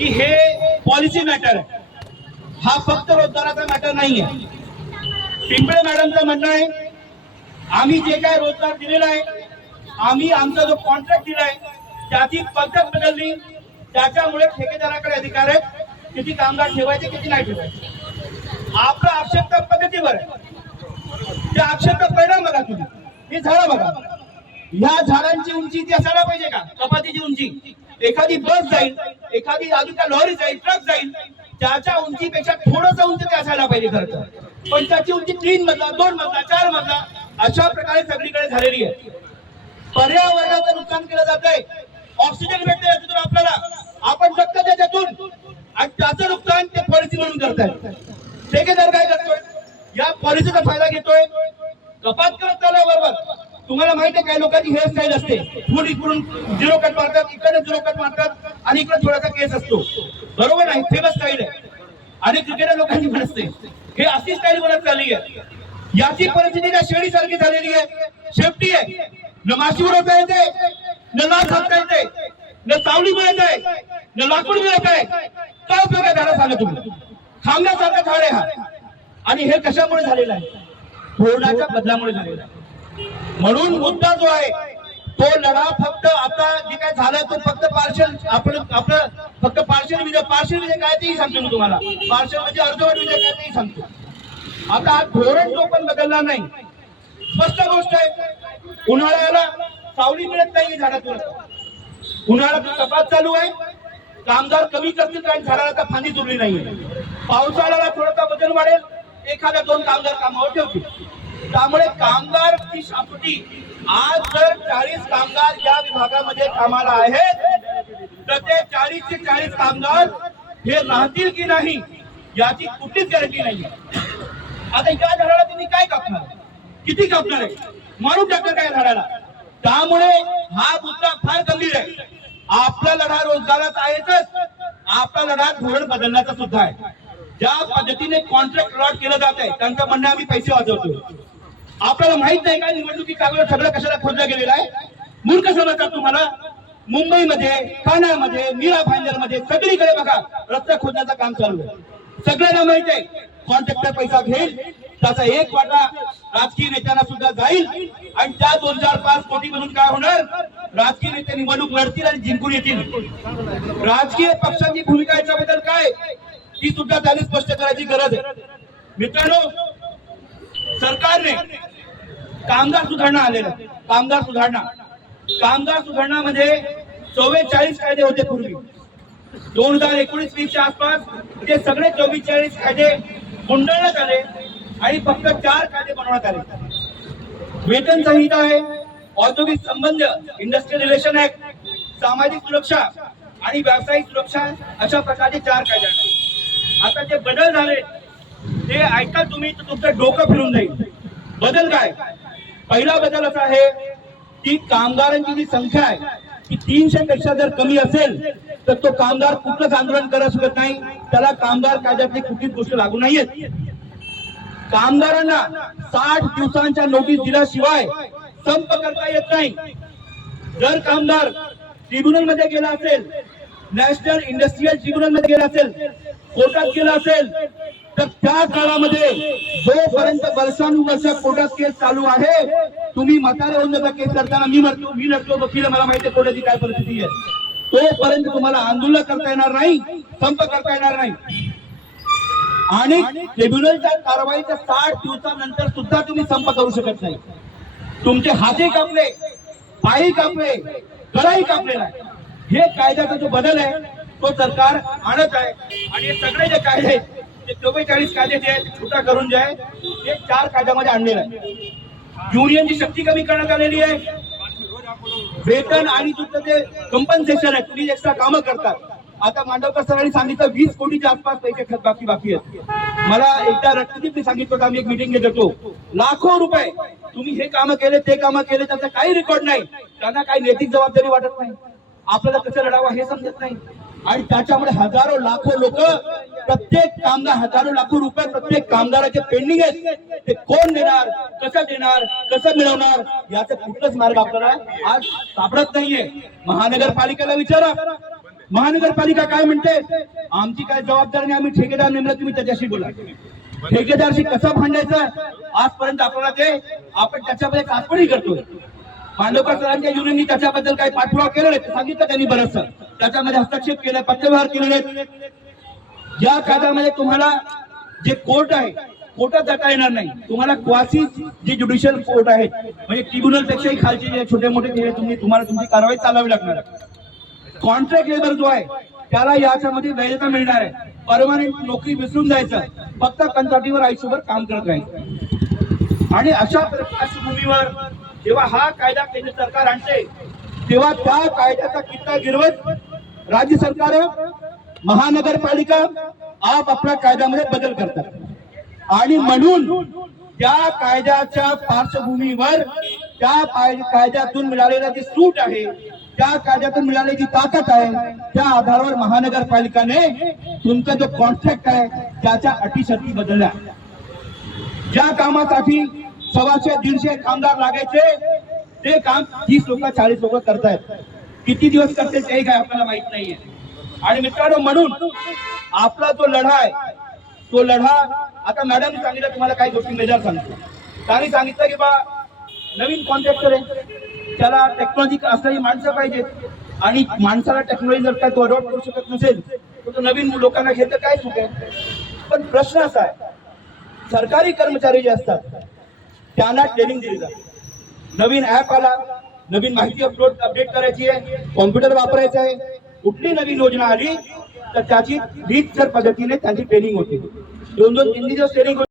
की हे policy matter आहे, हा फक्त रोजगाराचा मॅटर नाही आहे. पिंपळे मॅडमचं म्हणणं आहे आम्ही जे काय रोजगार दिलेला आहे, आम्ही आमचा जो कॉन्ट्रॅक्ट दिलाय त्याची पद्धत बदलली, त्याच्यामुळे ठेकेदाराकडे अधिकार आहेत किती कामगार ठेवायचे किती नाही ठेवायचे. आपला आवश्यकता पद्धतीवर आहे, त्या आवश्यकता परिणाम बघा तुम्ही. हे झाडं बघा, ह्या झाडांची उंची ती असायला पाहिजे का? कपातीची उंची. एखादी बस जाईल, एखादी अजून त्या लॉरी जाईल, ट्रक जाईल, त्याच्या उंचीपेक्षा थोडंसं उंच ते असायला पाहिजे खरं तर. पण त्याची उंची 3 मजला 2 मजला 4 मजला अशा प्रकारे सगळीकडे झालेली आहे. पर्यावरणाचं नुकसान केलं जात आहे, ऑक्सिजन भेटते याच्यातून आपल्याला, आपण जगतो त्याच्यातून, आणि त्याचं नुकसान ते पॉलिसी म्हणून करतायत. ठेकेदार काय करतोय? या पॉलिसीचा फायदा घेतोय, कपात करत चालू बरोबर. तुम्हाला माहिती आहे काही लोकांची हेअरस्टाईल असते, फुल इकडून 0 कट मारतात, इकडे 0 कट मारतात आणि इकडे थोडासा केस असतो, बरोबर नाही? फेमस स्टाईल आहे आणि क्रिकेटर लोकांची पण असते. हे अशी स्टाईल बनत चालली आहे. याची परिस्थिती त्या शेळी सारखी झालेली आहे. शेपटी आहे, न माशी उडवता येते, न लाल खाता येते, न सावली मिळत आहे, न लाकूड मिळत आहे. काय उपयोग आहे झाडा? सांगा तुम्ही. खांब्यासारखं झाड आहे हा, आणि हे कशामुळे झालेलं आहे? धोरणाच्या बदलामुळे झालेला आहे. म्हणून मुद्दा जो आहे तो लढा फक्त आता जे काय झालं तो फक्त पार्शल, आपलं फक्त पार्शल विजय. पार्शल विजय काय तेही सांगतो मी तुम्हाला, पार्शल म्हणजे अर्धवट विजय काय तेही सांगतो. आता हा धोरण तो पण बदलला नाही. स्पष्ट गोष्ट आहे, उन्हाळ्याला सावली मिळत नाही झाडातून, उन्हाळ्यात कपात चालू आहे, कामगार कमी करतील कारण झाडाला तर फांदी तुरली नाहीये. पावसाळ्याला थोडासा वजन वाढेल, एखाद्या 2 कामगार कामावर ठेवतील. त्यामुळे कामगार ची शाश्वती, आज जर 40 कामगार या विभागामध्ये कामाला आहेत तर ते 40 चे 40 कामगार हे राहतील की नाही याची कुठलीच गॅरंटी नाही. आता या झाडाला तुम्ही काय कापणार, किती कापणार आहे? मारून टाकणार काय झाडाला? त्यामुळे हा मुद्दा फार गंभीर आहे. आपला लढा रोजगाराचा आहेच, आपला लढा धोरण बदलण्याचा सुद्धा आहे. ज्या पद्धतीने कॉन्ट्रॅक्ट अलॉट केलं जात आहे त्यांचं म्हणणं आम्ही पैसे वाचवतो. आपल्याला माहित नाही का निवडणुकी कागद सगळं कशाला खोदलं गेलेलं आहे? मूर्ख समजतात तुम्हाला. मुंबईमध्ये, ठाण्यामध्ये, मीरा भाईंदरमध्ये सगळीकडे बघा रस्ता खोदण्याचं काम चालू आहे. सगळ्यांना माहित आहे कॉन्ट्रॅक्टर पैसा घेईल, त्याचा एक वाटा राजकीय नेत्यांना सुद्धा जाईल, आणि त्या 2005 कोटी मधून काय होणार? राजकीय नेते निवडणूक लढतील आणि जिंकून येतील. राजकीय पक्षांची भूमिका याच्याबद्दल काय ती सुद्धा त्यांनी स्पष्ट करायची गरज आहे. मित्रांनो, सरकारने कामगार सुधारणा आलेला, कामगार सुधारणा मध्ये 44 कायदे होते पूर्वी. 2019-20च्या आसपास ते सगळे 44 कायदे गुंडाळण्यात आले आणि फक्त 4 कायदे बनवण्यात आले. वेतन संहिता आहे, औद्योगिक संबंध, इंडस्ट्रियल रिलेशन ऍक्ट, सामाजिक सुरक्षा आणि व्यावसायिक सुरक्षा, अशा प्रकारचे 4 कायदे आहेत. आता जे बदल झाले ते ऐका तुम्ही तर तुमचं डोकं फिरून जाईल. बदल काय? पहिला बदल असा आहे की कामगारांची जी संख्या आहे ती 300 पेक्षा जर कमी असेल तर तो कामगार कुठलंच आंदोलन करू शकत नाही, त्याला कामगार कायद्यातली कुठलीच गोष्ट लागू नाहीये. कामगारांना 60 दिवसांच्या नोटीस दिल्याशिवाय संप करता येत नाही. जर कामगार ट्रिब्युनल मध्ये गेला असेल, नॅशनल इंडस्ट्रियल ट्रिब्युनल मध्ये गेला असेल, कोर्टात गेला असेल, तर त्या काळामध्ये जोपर्यंत वर्षानुवर्ष कोर्टात केस चालू आहे, तुम्ही म्हातारे होऊन जाता केस करताना, मी नसतो वकील, मला माहिती आहे कोर्टाची काय परिस्थिती आहे, तोपर्यंत तुम्हाला आंदोलन करता येणार नाही, संप करता येणार नाही. आणि ट्रिब्युनलच्या कारवाईच्या 60 दिवसानंतर सुद्धा तुम्ही संप करू शकत नाही. तुमचे हातही कापले, पायही कापले, गळाही कापले नाही. हे कायद्याचा जो बदल आहे तो सरकार आणत आहे. आणि हे सगळे जे कायदे, ते 44 कायदे जे आहेत छोटा करून जे आहे ते 4 कायद्यामध्ये आणलेलं आहे. युनियनची शक्ती कमी करण्यात आलेली आहे. वेतन आणि तुमचं जे कंपन्सेशन आहे, तुम्ही एक्स्ट्रा कामं करतात, आता मांडवकर सरांनी सांगितलं 20 कोटीच्या आसपास पैसे बाकी आहेत. मला एकदा रक्तदीप सांगितलं होतं, आम्ही एक मिटिंग घेत होतो, लाखो रुपये तुम्ही हे कामं केले ते कामं केले, त्याचा काही रेकॉर्ड नाही, त्यांना काही नैतिक जबाबदारी वाटत नाही. आपल्याला कसं लढावं हे समजत नाही. आणि त्याच्यामुळे हजारो लाखो लोक, प्रत्येक कामगार, हजारो लाखो रुपये प्रत्येक कामगाराचे पेंडिंग आहेत. ते कोण देणार, कसं मिळवणार याचा कुठलाच मार्ग आपल्याला आज सापडत नाहीये. महानगरपालिकेला विचारा, महानगरपालिका काय म्हणते, आमची काय जबाबदारी नाही, आम्ही ठेकेदार नेमला, तुम्ही त्याच्याशी बोला. ठेकेदारशी कसं भांडायचं आजपर्यंत आपल्याला ते आपण त्याच्यामध्ये चाचपणी करतोय. पांडवकर सरांच्या युनियननी त्याच्याबद्दल काही पाठपुरावा केलेला आहे, सांगितलं त्यांनी बरंचसं, त्याच्यामध्ये हस्तक्षेप केलाय, पत्रव्यवहार केलेले आहेत. या कायद्यामध्ये तुम्हाला जे कोर्ट आहे, कोर्टात जाता येणार नाही, तुम्हाला क्वासी जे ज्युडिशियल कोर्ट आहेत म्हणजे ट्रिब्युनल पेक्षाही खालचे जे छोटे मोठे तुम्हाला तुमची कारवाई चालवावी लागणार. कॉन्ट्रॅक्ट लेबर जो आहे त्याला याच्यामध्ये वैधता मिळणार आहे. परमनंट नोकरी विसरून जायचं, फक्त कंत्राटीवर आयुष्यभर काम करत राहायचं. आणि अशा पार्श्वभूमीवर जेव्हा हा कायदा केंद्र सरकार आणते तेव्हा त्या कायद्याचा किस्सा गिरवत राज्य सरकार महानगरपालिका आपल्या कायद्यामध्ये बदल करतात. आणि म्हणून त्या कायद्याच्या पार्श्वभूमीवर त्या कायद्यातून मिळालेला जी सूट आहे, त्या कायद्यातून मिळालेली जी ताकद आहे, त्या आधारावर महानगरपालिकाने तुमचा जो कॉन्ट्रॅक्ट आहे त्याच्या अटी शर्ती बदलल्या. ज्या कामासाठी 100-150 कामगार लागायचे ते काम 30 लोक 40 लोक करतायत. किती दिवस करतील ते काय आपल्याला माहित नाहीये. आणि मित्रांनो, म्हणून आपला जो लढा आहे तो लढा आता मॅडम सांगितलं, तुम्हाला काही गोष्टी मेजर सांगतो. त्यांनी सांगितलं की बा नवीन कॉन्ट्रॅक्टर आहे, त्याला टेक्नॉलॉजी असणारी माणसं पाहिजेत, आणि माणसाला टेक्नॉलॉजी जर काय तो अडॉप्ट करू शकत नसेल तर तो नवीन लोकांना घेतं काय चूक आहे. पण प्रश्न असा आहे, सरकारी कर्मचारी जे असतात त्यांना ट्रेनिंग दिली जाते. नवीन ऍप आला, नवीन माहिती अपडेट करायची आहे, कॉम्प्युटर वापरायचा आहे, कुठली नवीन योजना आली तर त्याची रीतसर पद्धतीने त्यांची ट्रेनिंग होती. 2-2, 3 दिवस ट्रेनिंग